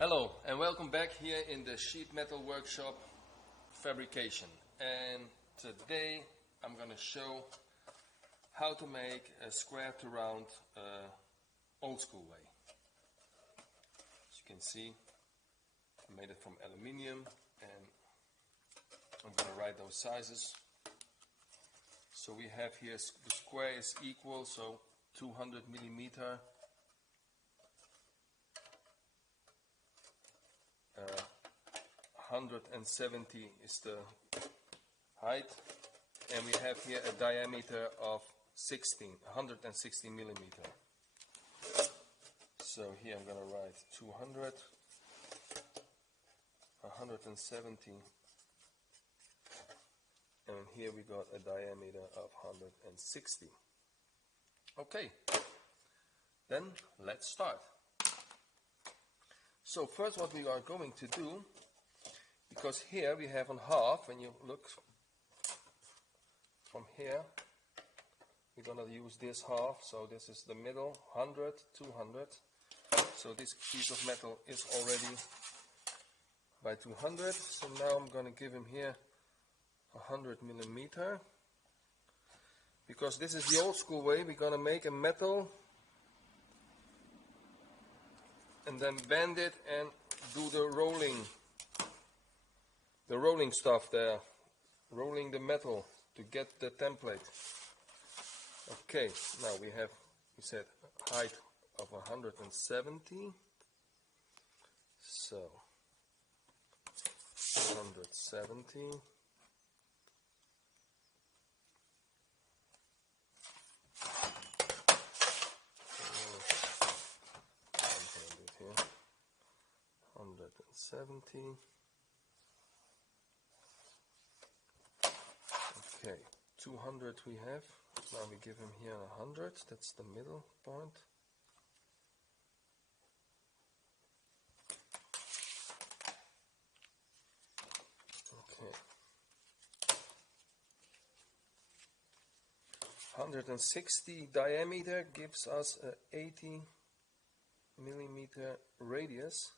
Hello and welcome back here in the sheet metal workshop fabrication, and today I'm going to show how to make a square to round old school way. As you can see, I made it from aluminium and I'm going to write those sizes. So we have here the square is equal, so 200 millimeter. 170 is the height, and we have here a diameter of 160 millimeter. So here I'm going to write 200, 170, and here we got a diameter of 160. Okay, then let's start. So first what we are going to do, because here we have on half, when you look from here, we're going to use this half, so this is the middle, 100, 200. So this piece of metal is already by 200, so now I'm going to give him here 100 millimeter. Because this is the old school way, we're going to make a metal and then bend it and do the rolling stuff there, rolling the metal to get the template. Okay, now we said height of 170, so 170. Okay, 200 we have. Now we give him here 100. That's the middle point. Okay. 160 diameter gives us a 80 millimeter radius.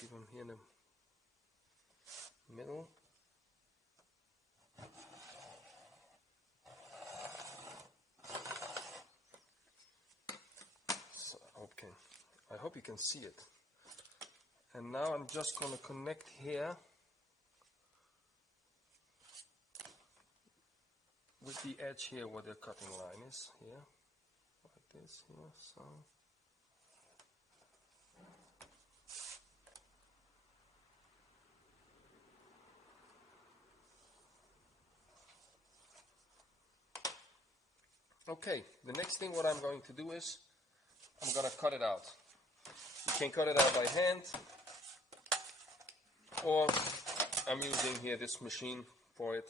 Give him here in the middle. So, okay, I hope you can see it. And now I'm just going to connect here with the edge here where the cutting line is here, like this here. So. Okay, the next thing what I'm going to do is I'm going to cut it out. You can cut it out by hand, or I'm using here this machine for it.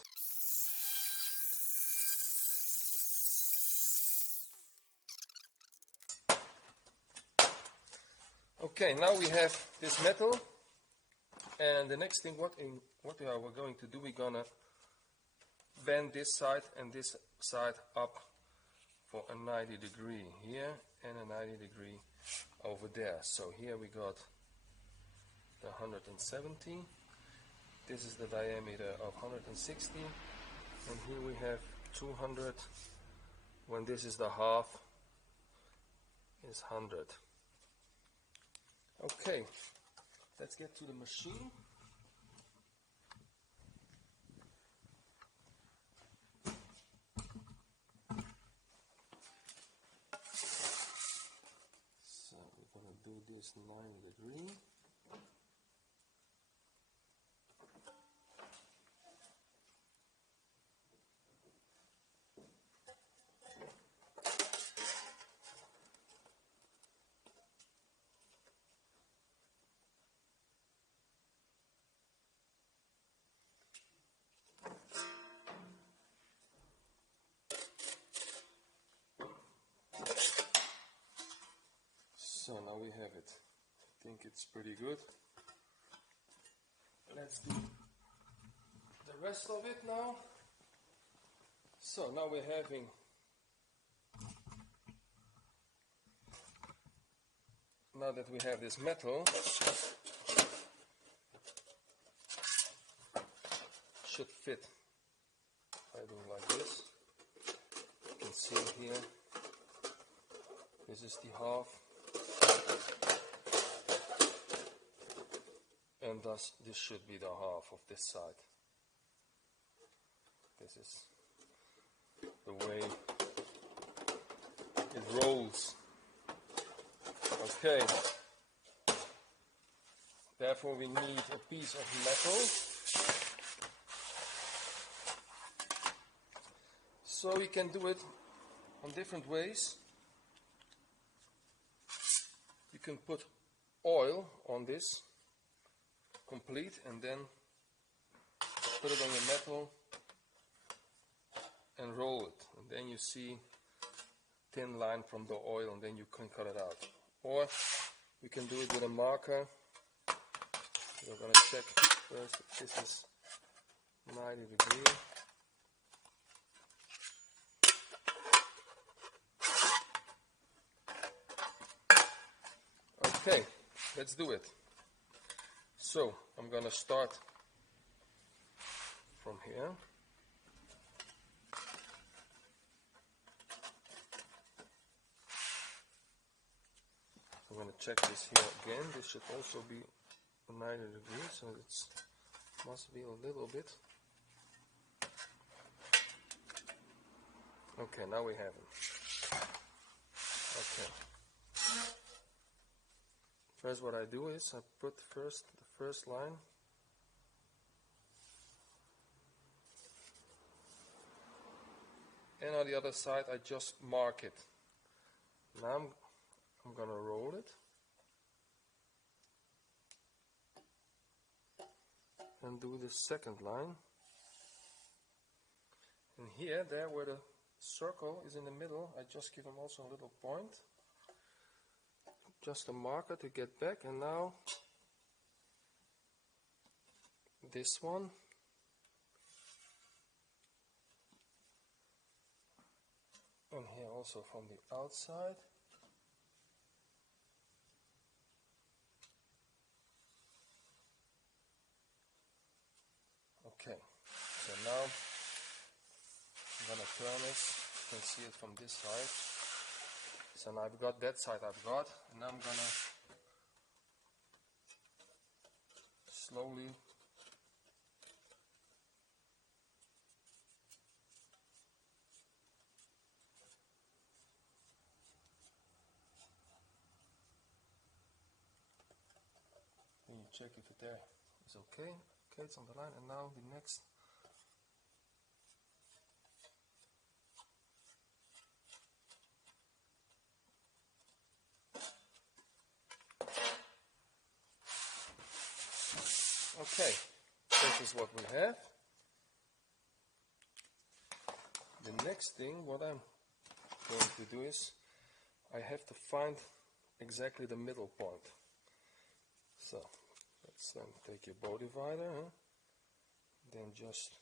Okay, now we have this metal, and the next thing what we are going to do, we're going to bend this side and this side up for a 90 degree here and a 90 degree over there. So here we got the 170. This is the diameter of 160, and here we have 200. When this is the half, is 100. Okay, let's get to the machine. Do this 90 degree. So now we have it. I think it's pretty good. Let's do the rest of it now. So now we're having now that we have this metal, should fit. I do like this. You can see here, this is the half, and thus this should be the half of this side. This is the way it rolls. Okay, therefore we need a piece of metal. So we can do it on different ways. You can put oil on this complete and then put it on your metal and roll it. And then you see thin line from the oil and then you can cut it out. Or you can do it with a marker. We're going to check first if this is 90 degrees. Okay, let's do it. So I'm going to start from here. I'm going to check this here again. This should also be 90 degrees, so it must be a little bit. Okay, now we have it. Okay. First what I do is I put the first line and on the other side I just mark it. Now I'm gonna roll it and do the second line, and here, there where the circle is in the middle, I just give them also a little point, just a marker to get back. And now this one, and here also from the outside. Okay, so now I'm gonna turn this. You can see it from this side. So now I've got that side and now I'm gonna slowly and you check if it there is okay. Okay, it's on the line, and now the next. Okay, this is what we have. The next thing, what I'm going to do is, I have to find exactly the middle point. So, let's then take your bow divider, then just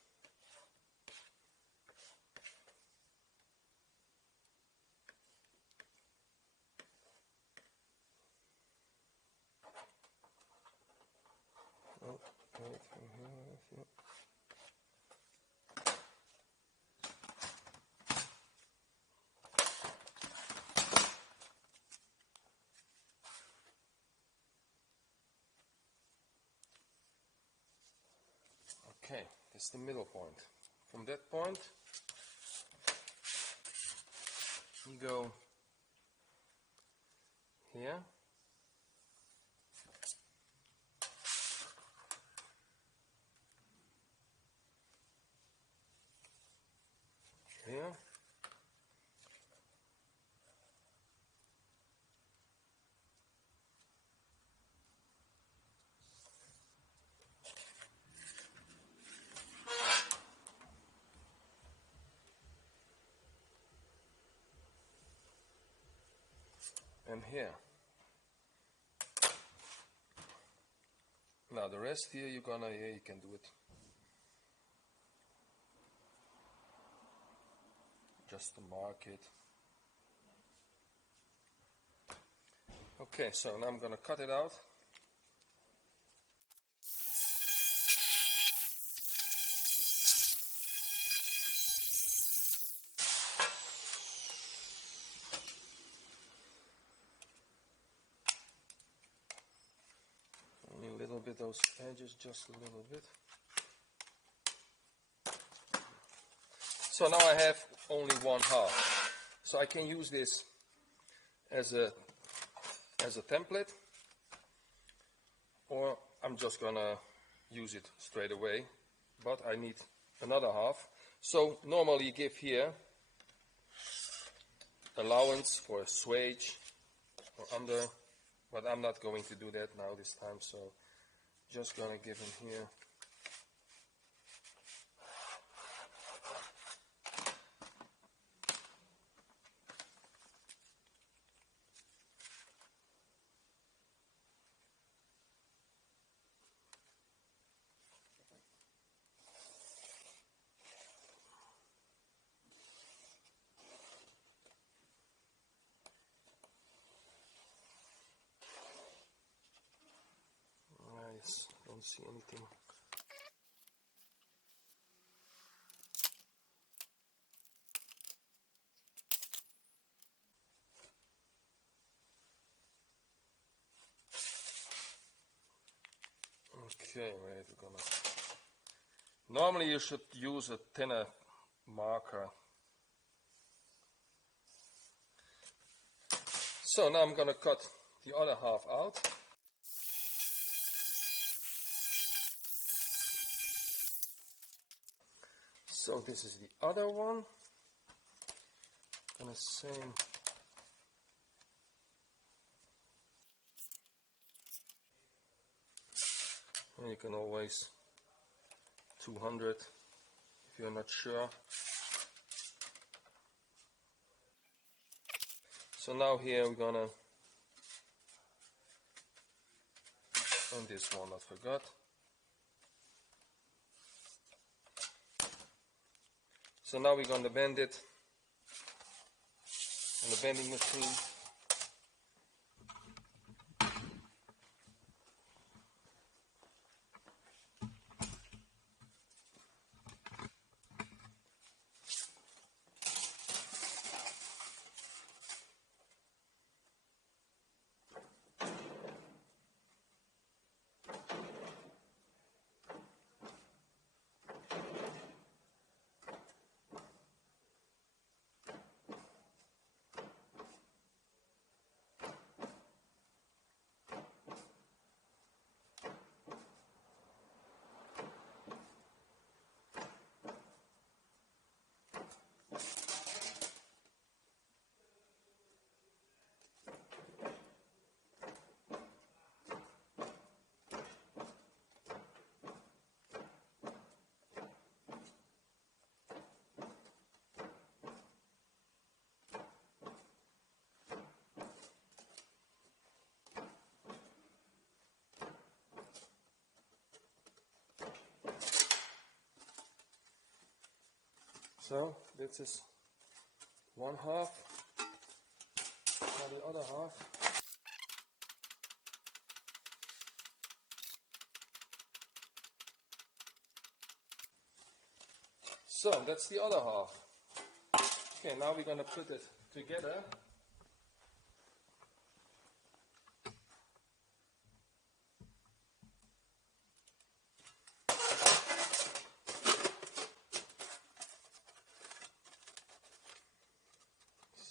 from here. Okay, this is the middle point. From that point, you go here. Here. And here. Now the rest here you can do it just to mark it. Okay. Okay, so now I'm gonna cut it out. Only a little bit, those edges, just a little bit. So now I have only one half. So I can use this as a template, or I'm just gonna use it straight away, but I need another half. So normally you give here allowance for swage or under, but I'm not going to do that now this time, so just gonna give him here. Nice, don't see anything. Okay, wait, we're gonna. Normally you should use a thinner marker. So now I'm gonna cut the other half out. So this is the other one. And the same. And you can always 200 if you're not sure. So now here we're gonna, and this one I forgot. So now we're gonna bend it on the bending machine. So this is one half, now the other half. So that's the other half. Okay, now we're gonna put it together.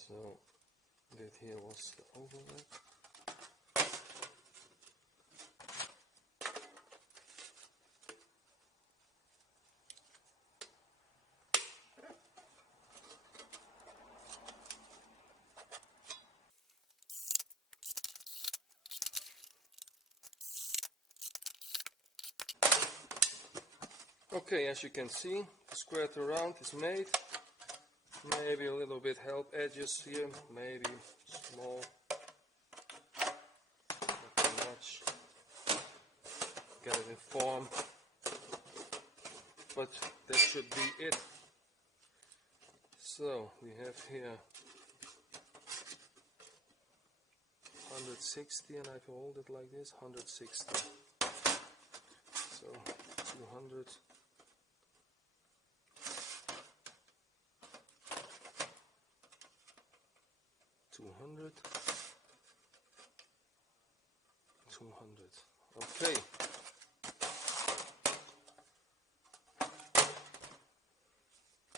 So that here was the overlap. Okay, as you can see, the square to round is made. Maybe a little bit help edges here, maybe small, not too much. Get it in form, but that should be it. So we have here 100 160 and I hold it like this, 160. So 200. 200. 200. Okay.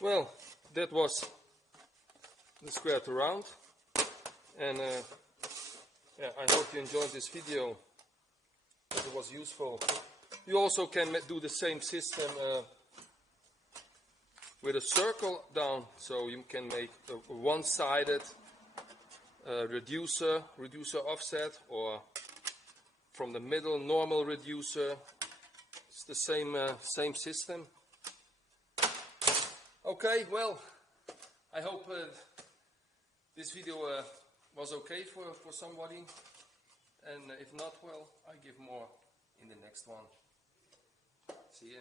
Well, that was the squared around, and yeah, I hope you enjoyed this video, that it was useful. You also can do the same system with a circle down, so you can make a one-sided reducer offset, or from the middle normal reducer. It's the same system. Okay, well, I hope this video was okay for somebody, and if not, well, I give more in the next one. See ya.